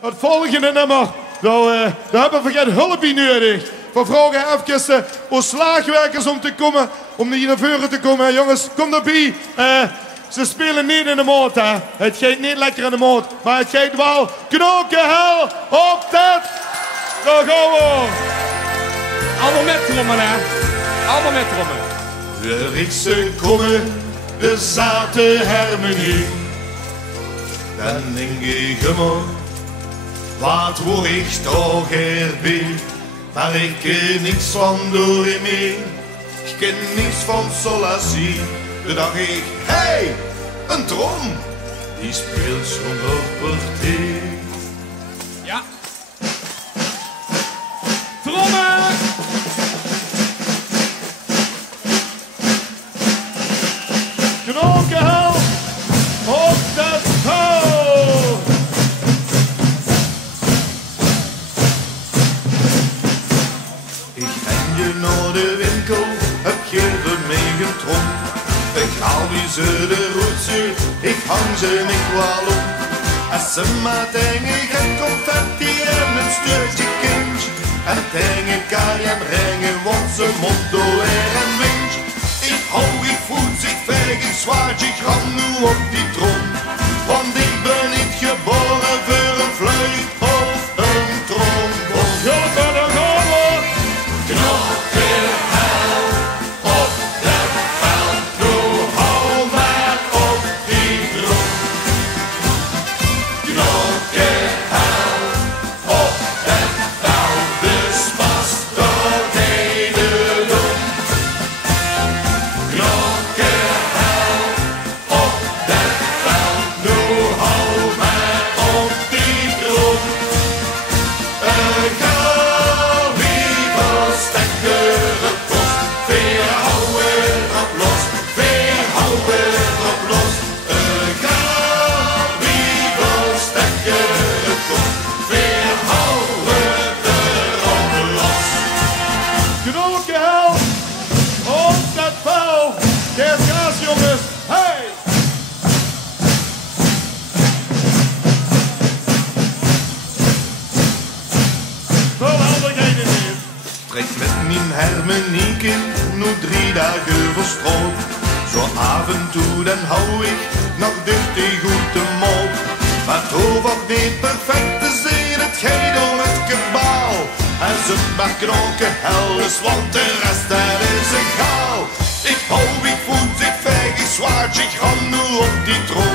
Het volgende nummer, daar hebben we geen hulp bij nodig. We vragen even voor slaagwerkers om te komen, om hier naar voren te komen. Jongens, kom erbij. Ze spelen niet in de moord, hè. Het gaat niet lekker in de moord, maar het gaat wel knokkenhel op dat. Daar gaan we. Allemaal met trommen, hè. Allemaal met trommen. De Riekse krommen, de zate harmonie. Dan denk ik immer, wat word ik toch erbij? Maar ik ken niks van door in mij. Ik ken niks van solatie. Toen dacht ik, hey, een trom, die speelt zonder partij. Ja. Trommen! Knokkenhel op de touw. Ik breng je naar de winkel, heb je voor mij een trom. Ik haal wie ze de roetje, ik hang ze niet wel op. Als ze maar denken, geen confetti en een stukje kinch. En denken kan je brengen, want ze motto er en winch. Ik hou, ik voet, ik veeg, ik zwaard, ik ram nu op die trom. Want ik ben niet geboren voor een fluit of een trombon. Ja, daar gaan we! Knokkenhel op de veld, doe hou maar op die trom. Knokkenhel op de veld, dus pas door wederom. Knokkenhel op de veld, doe hou maar op die trom. Ga wie verstekkere post, veer houden op los, veer houden op los. Ga wie verstekkere post, veer houden erop los. Knokkenhel op dat vel, geef gas jongens, hey! Veel helderheden hier. Trek met mijn harmonieke nu 3 dagen verstrooid. Zo af en toe dan hou ik nog duchtig goed de mop. Maar het hoeft niet perfect te zijn, het gaat om het kabaal. Als het maar knokkenhel is, want de rest dat is egaal. Ik hou, ik voet, ik veeg, ik zwaard, ik ram nu op die troon.